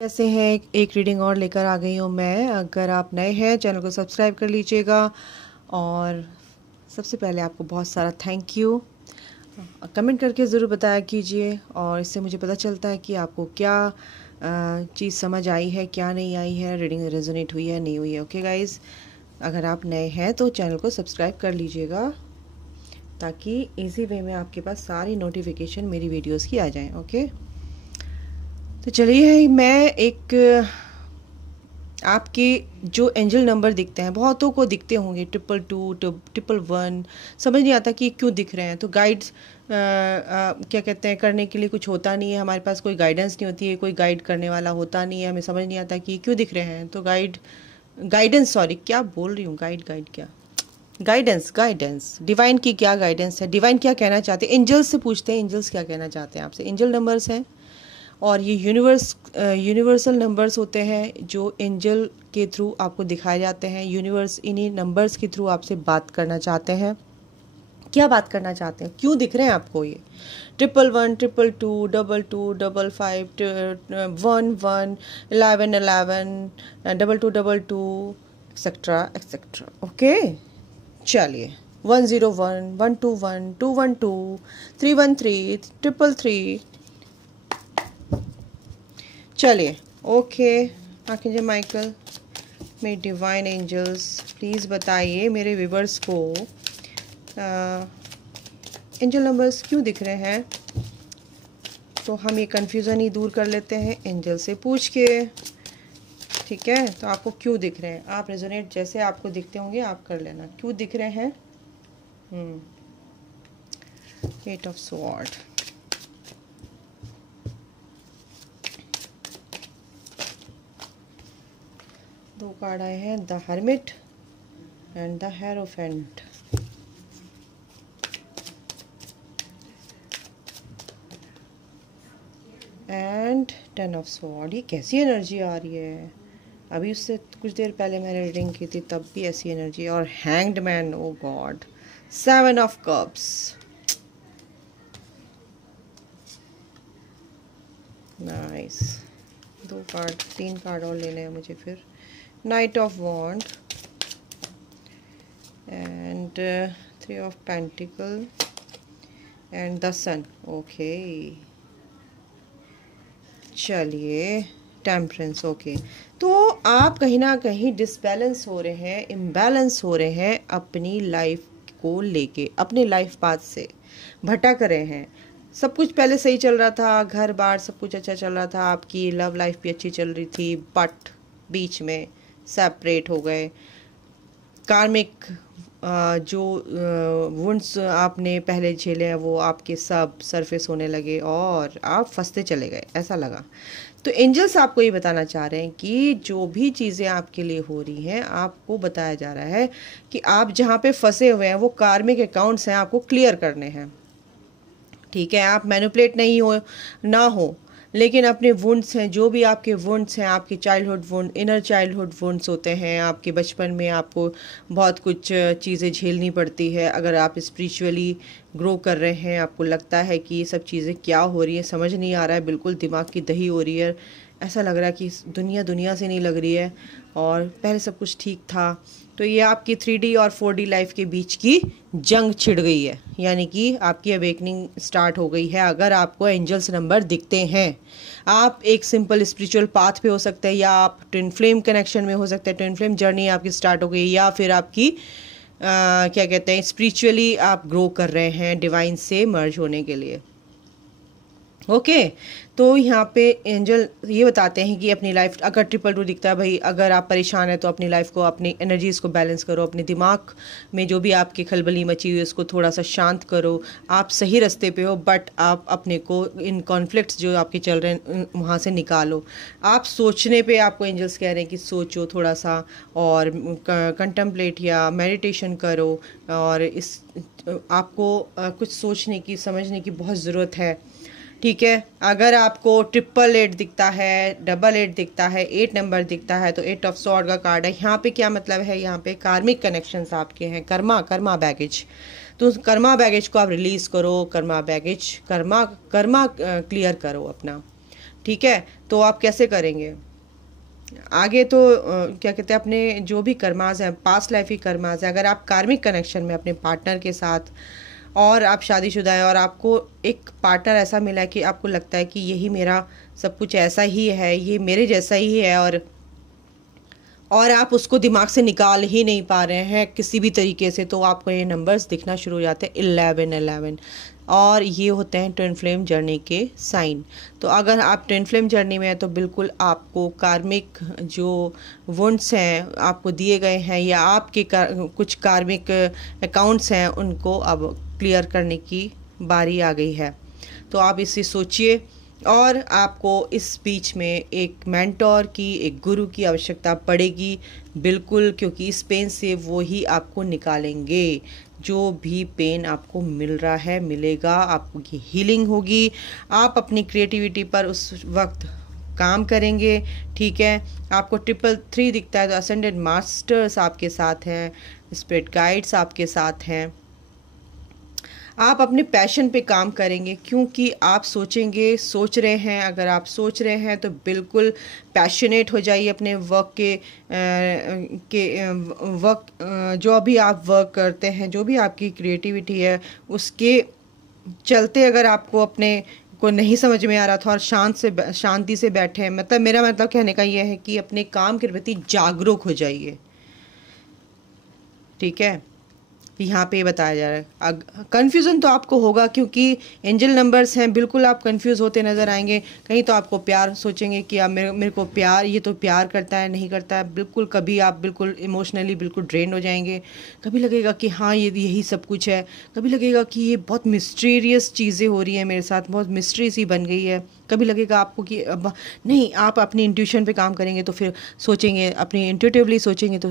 कैसे हैं। एक रीडिंग और लेकर आ गई हूँ मैं। अगर आप नए हैं चैनल को सब्सक्राइब कर लीजिएगा और सबसे पहले आपको बहुत सारा थैंक यू। कमेंट करके ज़रूर बताया कीजिए और इससे मुझे पता चलता है कि आपको क्या चीज़ समझ आई है, क्या नहीं आई है, रीडिंग रेजोनेट हुई है नहीं हुई है। ओके गाइज़, अगर आप नए हैं तो चैनल को सब्सक्राइब कर लीजिएगा ताकि इजी वे में आपके पास सारी नोटिफिकेशन मेरी वीडियोज़ की आ जाएँ। ओके, तो चलिए मैं एक आपके जो एंजल नंबर दिखते हैं, बहुतों को दिखते होंगे 222 111, समझ नहीं आता कि क्यों दिख रहे हैं। तो गाइड्स क्या कहते हैं, करने के लिए कुछ होता नहीं है, हमारे पास कोई गाइडेंस नहीं होती है, कोई गाइड करने वाला होता नहीं है, हमें समझ नहीं आता कि क्यों दिख रहे हैं। तो गाइडेंस, सॉरी क्या बोल रही हूँ, गाइड क्या, गाइडेंस डिवाइन की क्या गाइडेंस है, डिवाइन क्या कहना चाहते हैं। एंजल्स से पूछते हैं, एंजल्स क्या कहना चाहते हैं आपसे। एंजल नंबर्स हैं और ये यूनिवर्सल नंबर्स होते हैं जो एंजल के थ्रू आपको दिखाए जाते हैं। यूनिवर्स इन्हीं नंबर्स के थ्रू आपसे बात करना चाहते हैं। क्या बात करना चाहते हैं, क्यों दिख रहे हैं आपको ये 111 222 22 55 11 11 2222 एक्सेट्रा एक्सेट्रा। ओके, चलिए 101 121 212 313 333। चलिए ओके, आखिर माइकल मेरे डिवाइन एंजल्स प्लीज़ बताइए मेरे व्यूवर्स को एंजल नंबर्स क्यों दिख रहे हैं। तो हम ये कन्फ्यूज़न ही दूर कर लेते हैं एंजल से पूछ के। ठीक है, तो आपको क्यों दिख रहे हैं, आप रेजोनेट जैसे आपको दिखते होंगे आप कर लेना, क्यों दिख रहे हैं। 8 ऑफ स्वॉर्ड, दो कार्ड आए हैं, the hermit and the hierophant. And 10 of sword. ये कैसी एनर्जी आ रही है, अभी उससे कुछ देर पहले मैंने रीडिंग की थी तब भी ऐसी एनर्जी। और hanged man, oh god, 7 of cups, nice. दो कार्ड, 3 कार्ड और लेने हैं मुझे फिर। Knight of wand and 3 of pentacle and the sun. Okay, चलिए टेम्परेंस। ओके, तो आप कहीं ना कहीं डिसबैलेंस हो रहे हैं, इम्बैलेंस हो रहे हैं अपनी लाइफ को लेके, अपने लाइफ पाथ से भटक रहे हैं। सब कुछ पहले सही चल रहा था, घर बार सब कुछ अच्छा चल रहा था, आपकी लव लाइफ भी अच्छी चल रही थी, बट बीच में सेपरेट हो गए। कार्मिक जो वुंड्स आपने पहले झेले हैं वो आपके सब सरफेस होने लगे और आप फंसते चले गए, ऐसा लगा। तो एंजल्स आपको ये बताना चाह रहे हैं कि जो भी चीज़ें आपके लिए हो रही हैं, आपको बताया जा रहा है कि आप जहाँ पे फंसे हुए हैं वो कार्मिक अकाउंट्स हैं, आपको क्लियर करने हैं। ठीक है, आप मैनिपुलेट नहीं हो ना हो, लेकिन अपने वुंड्स हैं, जो भी आपके वुंड्स हैं, आपके childhood wound, inner childhood wounds होते हैं, आपके बचपन में आपको बहुत कुछ चीज़ें झेलनी पड़ती है। अगर आप स्पिरिचुअली ग्रो कर रहे हैं, आपको लगता है कि ये सब चीज़ें क्या हो रही है, समझ नहीं आ रहा है, बिल्कुल दिमाग की दही हो रही है, ऐसा लग रहा है कि दुनिया दुनिया से नहीं लग रही है और पहले सब कुछ ठीक था। तो ये आपकी 3D और 4D लाइफ के बीच की जंग छिड़ गई है, यानी कि आपकी अवेकनिंग स्टार्ट हो गई है। अगर आपको एंजल्स नंबर दिखते हैं, आप एक सिंपल स्पिरिचुअल पाथ पे हो सकते हैं, या आप ट्विन फ्लेम कनेक्शन में हो सकते हैं, ट्विन फ्लेम जर्नी आपकी स्टार्ट हो गई, या फिर आपकी क्या कहते हैं, स्पिरिचुअली आप ग्रो कर रहे हैं डिवाइन से मर्ज होने के लिए। ओके, तो यहाँ पे एंजल ये बताते हैं कि अपनी लाइफ, अगर 222 दिखता है भाई, अगर आप परेशान है तो अपनी लाइफ को, अपनी एनर्जीज़ को बैलेंस करो, अपने दिमाग में जो भी आपकी खलबली मची हुई है उसको थोड़ा सा शांत करो। आप सही रास्ते पे हो, बट आप अपने को इन कॉन्फ्लिक्ट्स जो आपके चल रहे हैं वहाँ से निकालो। आप सोचने पे, आपको एंजल्स कह रहे हैं कि सोचो थोड़ा सा और कंटेम्पलेट या मेडिटेशन करो, और इस आपको कुछ सोचने की, समझने की बहुत ज़रूरत है। ठीक है, अगर आपको 888 दिखता है, 88 दिखता है, 8 नंबर दिखता है, तो 8 ऑफ सॉर्ड का कार्ड है। यहाँ पे क्या मतलब है, यहाँ पे कार्मिक कनेक्शंस आपके हैं, कर्मा बैगेज। तो कर्मा बैगेज को आप रिलीज करो, कर्मा बैगेज, कर्मा क्लियर करो अपना। ठीक है, तो आप कैसे करेंगे आगे? तो क्या कहते हैं, अपने जो भी कर्माज हैं, पास्ट लाइफ की कर्माज है, अगर आप कार्मिक कनेक्शन में अपने पार्टनर के साथ, और आप शादीशुदा हैं और आपको एक पार्टनर ऐसा मिला है कि आपको लगता है कि यही मेरा सब कुछ ऐसा ही है, ये मेरे जैसा ही है, और आप उसको दिमाग से निकाल ही नहीं पा रहे हैं किसी भी तरीके से, तो आपको ये नंबर्स दिखना शुरू हो जाते हैं 1111, और ये होते हैं ट्विन फ्लेम जर्नी के साइन। तो अगर आप ट्विन फ्लेम जर्नी में हैं तो बिल्कुल आपको कार्मिक जो वुंड्स हैं आपको दिए गए हैं, या आपके कुछ कार्मिक अकाउंट्स हैं, उनको अब क्लियर करने की बारी आ गई है। तो आप इससे सोचिए, और आपको इस बीच में एक मेंटोर की, एक गुरु की आवश्यकता पड़ेगी बिल्कुल, क्योंकि इस पेन से वो ही आपको निकालेंगे। जो भी पेन आपको मिल रहा है, मिलेगा, आपकी हीलिंग होगी, आप अपनी क्रिएटिविटी पर उस वक्त काम करेंगे। ठीक है, आपको 333 दिखता है तो असेंडेड मास्टर्स आपके साथ हैं, स्पिरिट गाइड्स आपके साथ हैं। आप अपने पैशन पे काम करेंगे, क्योंकि आप सोच रहे हैं, अगर आप सोच रहे हैं तो बिल्कुल पैशनेट हो जाइए अपने वर्क जो भी आप वर्क करते हैं, जो भी आपकी क्रिएटिविटी है, उसके चलते अगर आपको अपने को नहीं समझ में आ रहा था और शांति से बैठे हैं, मतलब मेरा मतलब कहने का ये है कि अपने काम के प्रति जागरूक हो जाइए। ठीक है, यहाँ पे बताया जा रहा है। कन्फ्यूज़न तो आपको होगा, क्योंकि एंजल नंबर्स हैं, बिल्कुल आप कंफ्यूज होते नज़र आएंगे। कहीं तो आपको प्यार सोचेंगे कि आप मेरे को प्यार, ये तो प्यार करता है, नहीं करता है, बिल्कुल कभी आप बिल्कुल इमोशनली बिल्कुल ड्रेन हो जाएंगे। कभी लगेगा कि हाँ ये यही सब कुछ है, कभी लगेगा कि ये बहुत मिस्टीरियस चीज़ें हो रही हैं मेरे साथ, बहुत मिस्ट्री सी बन गई है। कभी लगेगा आपको कि अब नहीं, आप अपनी इंट्यूशन पे काम करेंगे तो फिर सोचेंगे, अपनी इंट्यूटिवली सोचेंगे तो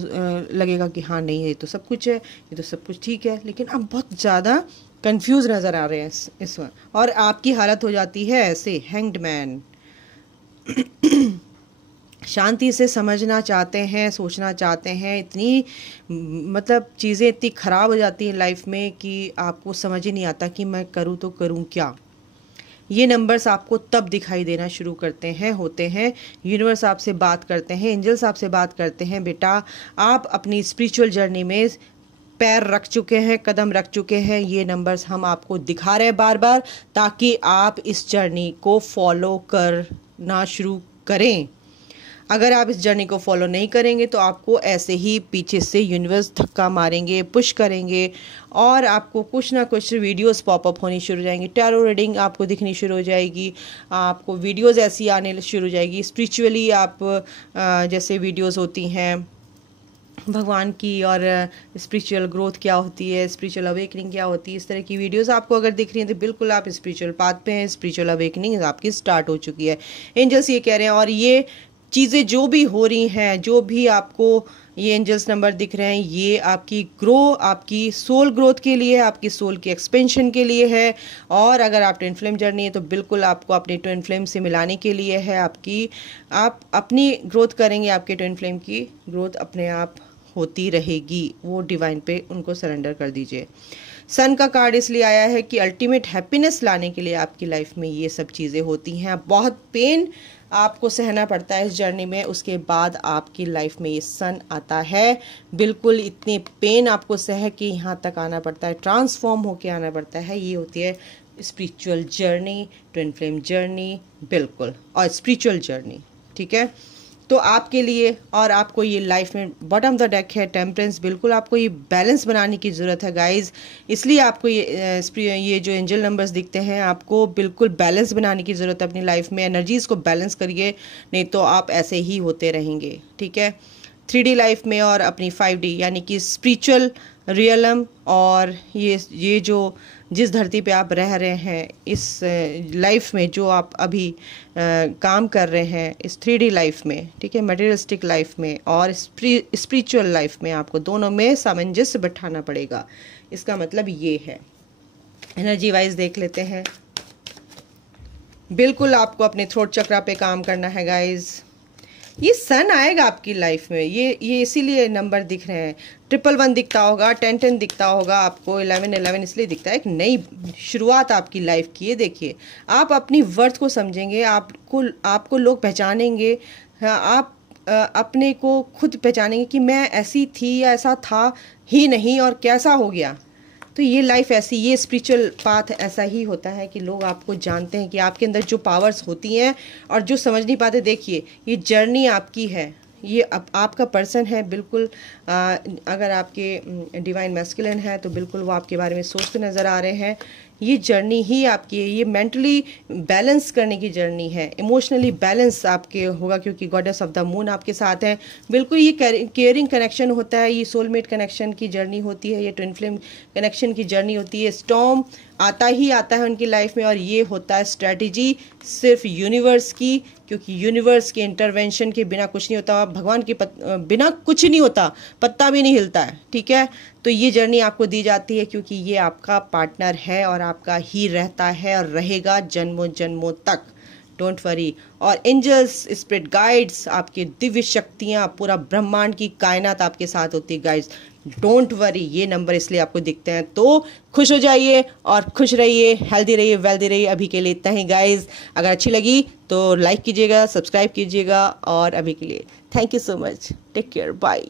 लगेगा कि हाँ नहीं ये तो सब कुछ है, ये तो सब कुछ ठीक है। लेकिन आप बहुत ज़्यादा कंफ्यूज नज़र आ रहे हैं इस वक्त, और आपकी हालत हो जाती है ऐसे हैंग्ड मैन। शांति से समझना चाहते हैं, सोचना चाहते हैं, इतनी मतलब चीज़ें इतनी ख़राब हो जाती हैं लाइफ में कि आपको समझ ही नहीं आता कि मैं करूँ तो करूँ क्या। ये नंबर्स आपको तब दिखाई देना शुरू होते हैं, यूनिवर्स आपसे बात करते हैं, एंजल्स आपसे बात करते हैं, बेटा आप अपनी स्पिरिचुअल जर्नी में पैर रख चुके हैं, कदम रख चुके हैं। ये नंबर्स हम आपको दिखा रहे हैं बार बार, ताकि आप इस जर्नी को फॉलो करना शुरू करें। अगर आप इस जर्नी को फॉलो नहीं करेंगे तो आपको ऐसे ही पीछे से यूनिवर्स धक्का मारेंगे, पुश करेंगे, और आपको कुछ ना कुछ वीडियोस पॉपअप होनी शुरू हो जाएंगी, टैरो रीडिंग आपको दिखनी शुरू हो जाएगी, आपको वीडियोस ऐसी आने शुरू हो जाएगी। स्पिरिचुअली आप जैसे वीडियोस होती हैं भगवान की, और स्पिरिचुअल ग्रोथ क्या होती है, स्पिरिचुअल अवेकनिंग क्या होती है, इस तरह की वीडियोस आपको अगर दिख रही हैं तो बिल्कुल आप स्पिरिचुअल पाथ पे हैं, स्पिरिचुअल अवेकनिंग आपकी स्टार्ट हो चुकी है। एंजल्स ये कह रहे हैं, और ये चीज़ें जो भी हो रही हैं, जो भी आपको ये एंजल्स नंबर दिख रहे हैं, ये आपकी आपकी सोल ग्रोथ के लिए, आपकी सोल की एक्सपेंशन के लिए है। और अगर आप ट्विन फ्लेम जर्नी है तो बिल्कुल आपको अपने ट्विन फ्लेम से मिलाने के लिए है। आप अपनी ग्रोथ करेंगे, आपके ट्विन फ्लेम की ग्रोथ अपने आप होती रहेगी। वो डिवाइन पे उनको सरेंडर कर दीजिए। सन का कार्ड इसलिए आया है कि अल्टीमेट हैप्पीनेस लाने के लिए आपकी लाइफ में ये सब चीज़ें होती हैं। बहुत पेन आपको सहना पड़ता है इस जर्नी में, उसके बाद आपकी लाइफ में ये सन आता है। बिल्कुल इतने पेन आपको सह के यहाँ तक आना पड़ता है, ट्रांसफॉर्म होके आना पड़ता है। ये होती है spiritual journey, twin flame journey, बिल्कुल, और स्पिरिचुअल जर्नी। ठीक है, तो आपके लिए, और आपको ये लाइफ में बॉटम द डेक है टेम्परेंस, बिल्कुल आपको ये बैलेंस बनाने की ज़रूरत है गाइस। इसलिए आपको ये जो एंजल नंबर्स दिखते हैं, आपको बिल्कुल बैलेंस बनाने की ज़रूरत है अपनी लाइफ में। एनर्जीज़ को बैलेंस करिए, नहीं तो आप ऐसे ही होते रहेंगे। ठीक है, 3D लाइफ में और अपनी 5D यानी कि स्पिरिचुअल रियलम, और ये जो जिस धरती पे आप रह रहे हैं, इस लाइफ में जो आप अभी काम कर रहे हैं, इस 3D लाइफ में, ठीक है, मटेरियलिस्टिक लाइफ में और स्पिरिचुअल लाइफ में, आपको दोनों में सामंजस्य बैठाना पड़ेगा। इसका मतलब ये है। एनर्जी वाइज देख लेते हैं। बिल्कुल आपको अपने थ्रोट चक्रा पे काम करना है गाइज। ये सन आएगा आपकी लाइफ में, ये इसीलिए नंबर दिख रहे हैं। 111 दिखता होगा, 1010 दिखता होगा आपको, 1111 इसलिए दिखता है। एक नई शुरुआत आपकी लाइफ की है। देखिए, आप अपनी वर्थ को समझेंगे, आपको लोग पहचानेंगे। हाँ, आप अपने को खुद पहचानेंगे कि मैं ऐसी थी या ऐसा था ही नहीं और कैसा हो गया। तो ये लाइफ ऐसी, ये स्पिरिचुअल पाथ ऐसा ही होता है कि लोग आपको जानते हैं कि आपके अंदर जो पावर्स होती हैं और जो समझ नहीं पाते। देखिए, ये जर्नी आपकी है, ये आपका पर्सन है बिल्कुल। अगर आपके डिवाइन मैस्कुलिन है तो बिल्कुल वो आपके बारे में सोचते नज़र आ रहे हैं। ये जर्नी ही आपकी है, ये मेंटली बैलेंस करने की जर्नी है, इमोशनली बैलेंस आपके होगा क्योंकि गॉडेस ऑफ द मून आपके साथ है। बिल्कुल ये केयरिंग कनेक्शन होता है, ये सोलमेट कनेक्शन की जर्नी होती है, ये ट्विन फ्लेम कनेक्शन की जर्नी होती है। स्टॉर्म आता ही आता है उनकी लाइफ में और ये होता है स्ट्रेटजी सिर्फ यूनिवर्स की, क्योंकि यूनिवर्स के इंटरवेंशन के बिना कुछ नहीं होता, भगवान के बिना कुछ नहीं होता, पत्ता भी नहीं हिलता है। ठीक है, तो ये जर्नी आपको दी जाती है क्योंकि ये आपका पार्टनर है और आपका ही रहता है और रहेगा जन्मों जन्मों तक। Don't worry. और एंजल्स, स्पिरिट गाइड्स, आपकी दिव्य शक्तियाँ, पूरा ब्रह्मांड की कायनात आपके साथ होती है गाइड्स। डोंट वरी, ये नंबर इसलिए आपको दिखते हैं। तो खुश हो जाइए और खुश रहिए, हेल्दी रहिए, वेल्दी रहिए। अभी के लिए इतना ही गाइज। अगर अच्छी लगी तो लाइक कीजिएगा, सब्सक्राइब कीजिएगा और अभी के लिए thank you so much. Take care, bye.